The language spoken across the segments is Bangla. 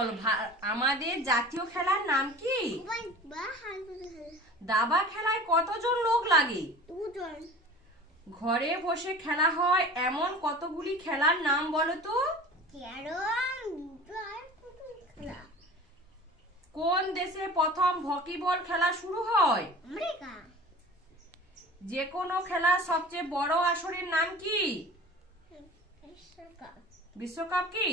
বল আমাদের জাতীয় খেলার নাম কি? খেলে দাবা খেলায় কতজন লোক লাগে? ঘরে বসে খেলা হয় এমন কতগুলি খেলার নাম বলো তো? খেলা কোন দেশে প্রথম হকি বল খেলা শুরু হয়? যে কোনো খেলার সবচেয়ে বড় আসরের নাম কি? বিশ্বকাপ কি?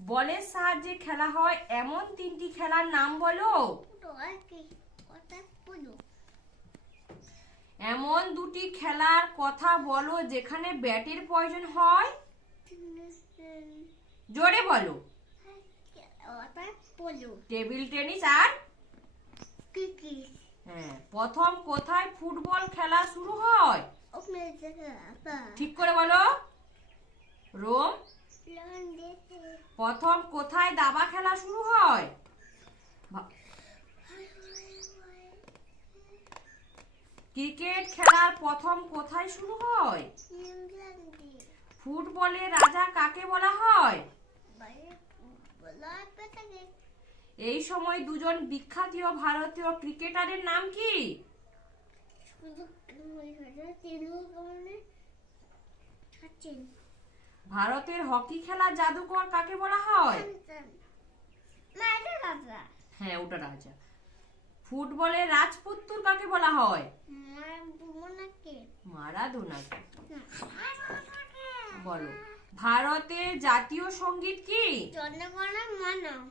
বলের সাহায্যে খেলা হয়, এমন তিনটি খেলার নাম বলো। এমন দুটি খেলার কথা বলো যেখানে ব্যাটের প্রয়োজন হয়। জোরে বলো। টেবিল, টেনিস আর হ্যাঁ প্রথম কোথায় ফুটবল খেলা শুরু হয়? ঠিক করে বলো। রোম প্রথম কোথায় দাবা খেলা শুরু হয়? ক্রিকেট খেলার প্রথম কোথায় শুরু হয়? ফুটবলের রাজা কাকে বলা হয়? এই সময় দুজন বিখ্যাত ভারতীয় ক্রিকেটারের নাম কি? সচিন ভারতের হকি খেলার জাদুকর কাকে বলা হয়? হ্যাঁ ওটা রাজা। ফুটবলের রাজপুত্তুর কাকে বলা হয়? মারাদোনাকে। বলো। ভারতের জাতীয় সংগীত কি?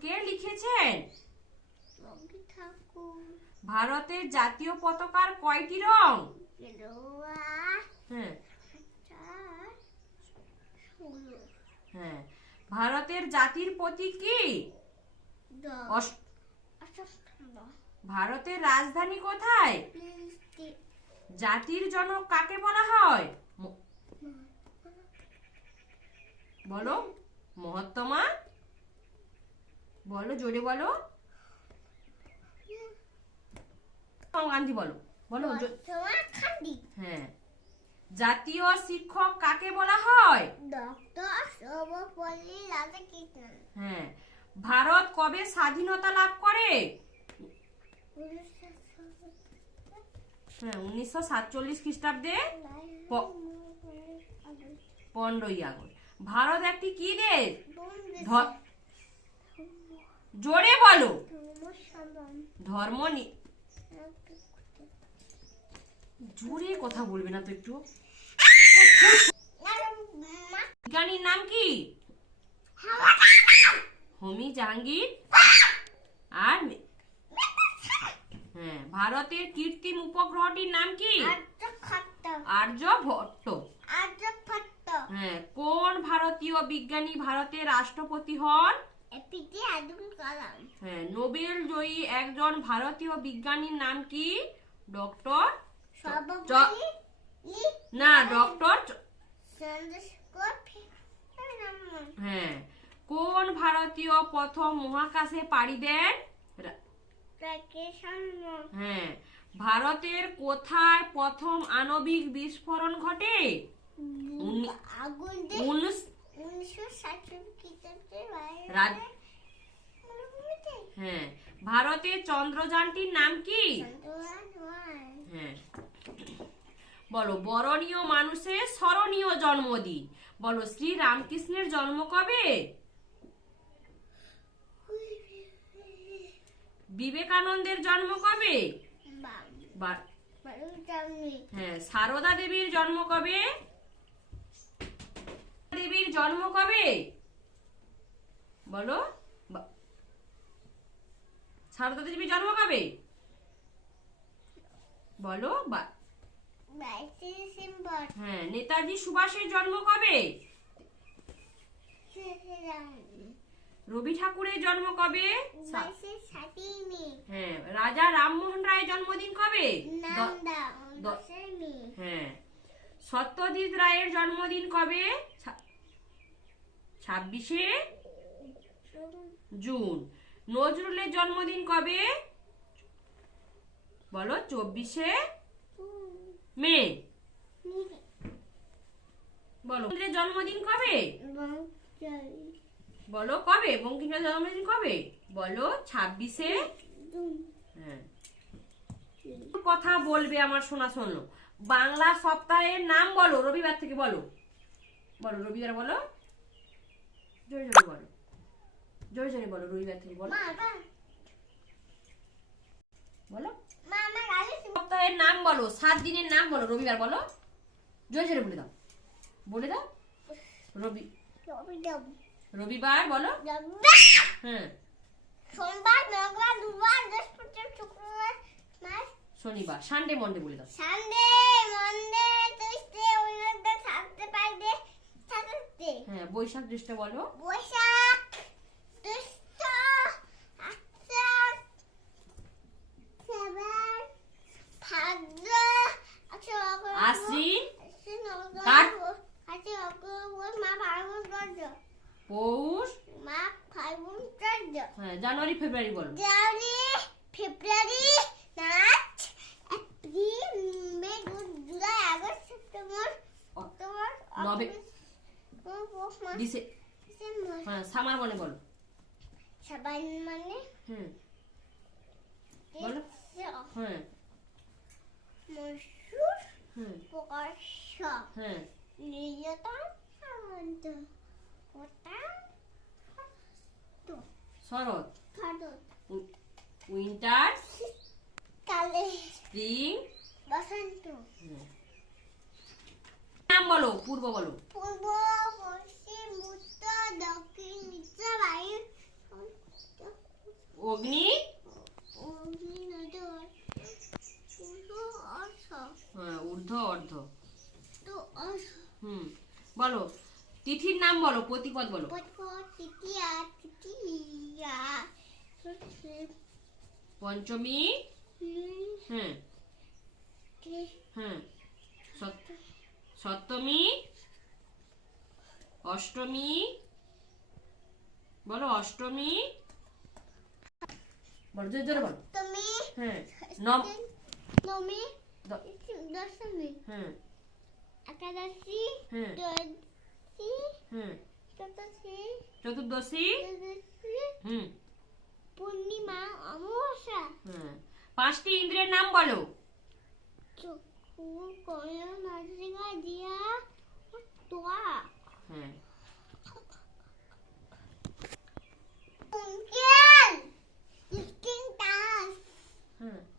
কে লিখেছেন? ভারতের জাতীয় পতাকার কয়টি রং? হ্যাঁ। হ্যাঁ। ভারতের জাতির প্রতীক কি? ভারতের রাজধানী কোথায়? জাতির জনক কাকে বলা হয়? বলো। মহাত্মা বলো জোরে বলো। গান্ধী বলো। বলো হ্যাঁ। জাতীয় শিক্ষক কাকে বলা হয়? হ্যাঁ। ভারত কবে স্বাধীনতা লাভ করে? হ্যাঁ উনিশশো সাতচল্লিশ খ্রিস্টাব্দে? পনেরোই আগস্ট। ভারত একটি কি দেশ? জোরে বলো। ধর্ম জোরে কথা বলবে না তো একটু। বিজ্ঞানীর নাম কি? হোমি জাহাঙ্গীর। আর হ্যাঁ ভারতের কৃত্রিম উপগ্রহটির নাম কি? আর্যভট্ট হ্যাঁ কোন ভারতীয় বিজ্ঞানী ভারতের রাষ্ট্রপতি হন? এপিজে আব্দুল কালাম হ্যাঁ নোবেল জয়ী একজন ভারতীয় বিজ্ঞানীর নাম কি? ডক্টর না ডক্টর চন্দ্রশেখর হ্যাঁ। কোন ভারতীয় প্রথম মহাকাশে পাড়ি দেন? হ্যাঁ। ভারতের কোথায় প্রথম আণবিক বিস্ফোরণ ঘটে? হ্যাঁ। ভারতের চন্দ্রযানটির নাম কি? হ্যাঁ। বলো বরণীয় মানুষের স্মরণীয় জন্মদিন। বলো শ্রী রামকৃষ্ণের জন্ম কবে? বিবেকানন্দের জন্ম কবে? হ্যাঁ সারদা দেবীর জন্ম কবে? দেবীর জন্ম কবে? বলো সারদা দেবীর জন্ম কবে? বলো, বা- হ্যাঁ নেতাজি সুভাষের জন্ম কবে? রবি ঠাকুরের জন্ম কবে? হ্যাঁ রাজা রামমোহন রায়ের জন্মদিন কবে? হ্যাঁ সত্যজিৎ রায়ের জন্মদিন কবে? ছাব্বিশে জুন। নজরুলের জন্মদিন কবে? বলো চব্বিশে মে বলো। জন্মদিন কবে? বলো কবে? বঙ্কিমচন্দ্র জন্মদিন কবে? বলো ছাব্বিশে? হ্যাঁ। কথা বলবে আমার শোনা শোনো। বাংলা সপ্তাহের নাম বলো রবিবার থেকে বলো। বলো রবিবার বলো? জোরে জোরে বলো। জোরে জোরে বলো রবিবার থেকে বলো। বলো। সপ্তাহের নাম বলো সাত দিনের নাম বলো রবিবার বলো। জোরে জোরে বলে দাও। বলে দাও। রবি রবিবার বলো। হ্যাঁ। সোমবার মঙ্গলবার বুধবার বৃহস্পতিবার শুক্রবার শনিবার। সানডে মন্ডে বলে দাও। Sunday Monday Tuesday Wednesday Thursday Friday Saturday হ্যাঁ বৈশাখ জ্যৈষ্ঠ বলো। বৈশাখ জ্যৈষ্ঠ আষাঢ় ফাল্গুন চৈত্র পৌষ? হ্যাঁ জানুয়ারি, ফেব্রুয়ারি বলো। January February March April May June July August September October November হ্যাঁ সামার মানে বলো। সাবান মানে হুম। বলো। হ্যাঁ। হ্যাঁ নির্যাতন সামন্ত ওটা শরৎ। ভারত উইন্টার কালে স্প্রিং। বসন্ত। নাম বলো পূর্ব বলো। পূর্ব পশ্চিম উত্তর দক্ষিণ উত্তর বায়ু অগ্নি? অর্থ হ্যাঁ ঊর্ধ্ব অর্ধ। তো অর্থ হুম বলো তিথির নাম বলো প্রতিপদ বলো। পঞ্চমী হ্যাঁ হ্যাঁ সপ্তমী অষ্টমী বলো অষ্টমী। বলো জোরে জোরে বলো। হ্যাঁ নবমী দশমী। হ্যাঁ একাদশী হ্যাঁ দ্বাদশী হ্যাঁ চতুর্দশী চতুর্দশী। হুম। পূর্ণিমা অমাবস্যা। হ্যাঁ পাঁচটি ইন্দ্রিয়ের নাম বলো। চক্ষু কর্ণ নাসিকা দিয়া তোয়া। How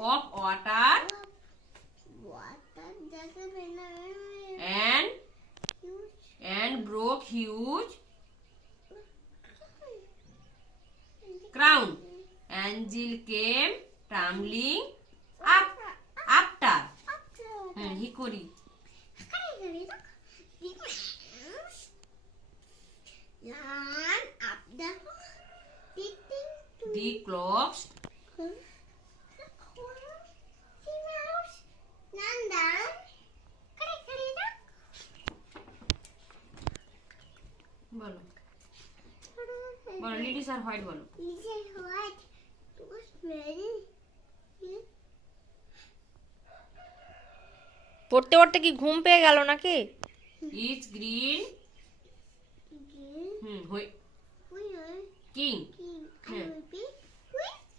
of water. And and broke huge crown. Angel came tumbling up after. Hmm, he kori. The clocks আর হোয়াইট বলো. পড়তে পড়তে কি ঘুম পেয়ে গেল নাকি ইজ গ্রিন. হুম হই কিং.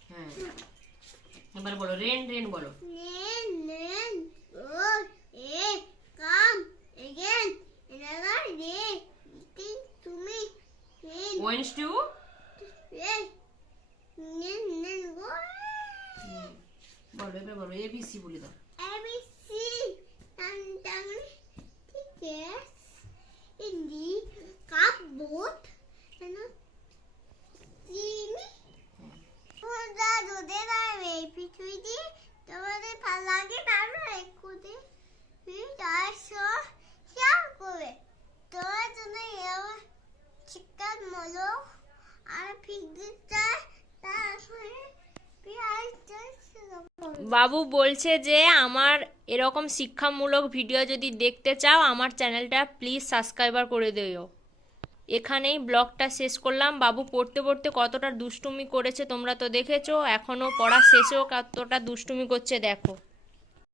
হ্যাঁ এবার বলো রেন রেন বলো. Eh, again. Another day. Eating to me. Then, once two বলো এবার বলো এবিসি বলে দাও ABC. And then, বাবু বলছে যে আমার এরকম শিক্ষামূলক ভিডিও যদি দেখতে চাও, আমার চ্যানেলটা প্লিজ সাবস্ক্রাইবার করে দিও। এখানেই ব্লগটা শেষ করলাম। বাবু পড়তে পড়তে কতটা দুষ্টুমি করেছে তোমরা তো দেখেছ এখনও পড়া শেষেও কতটা দুষ্টুমি করছে, দেখো।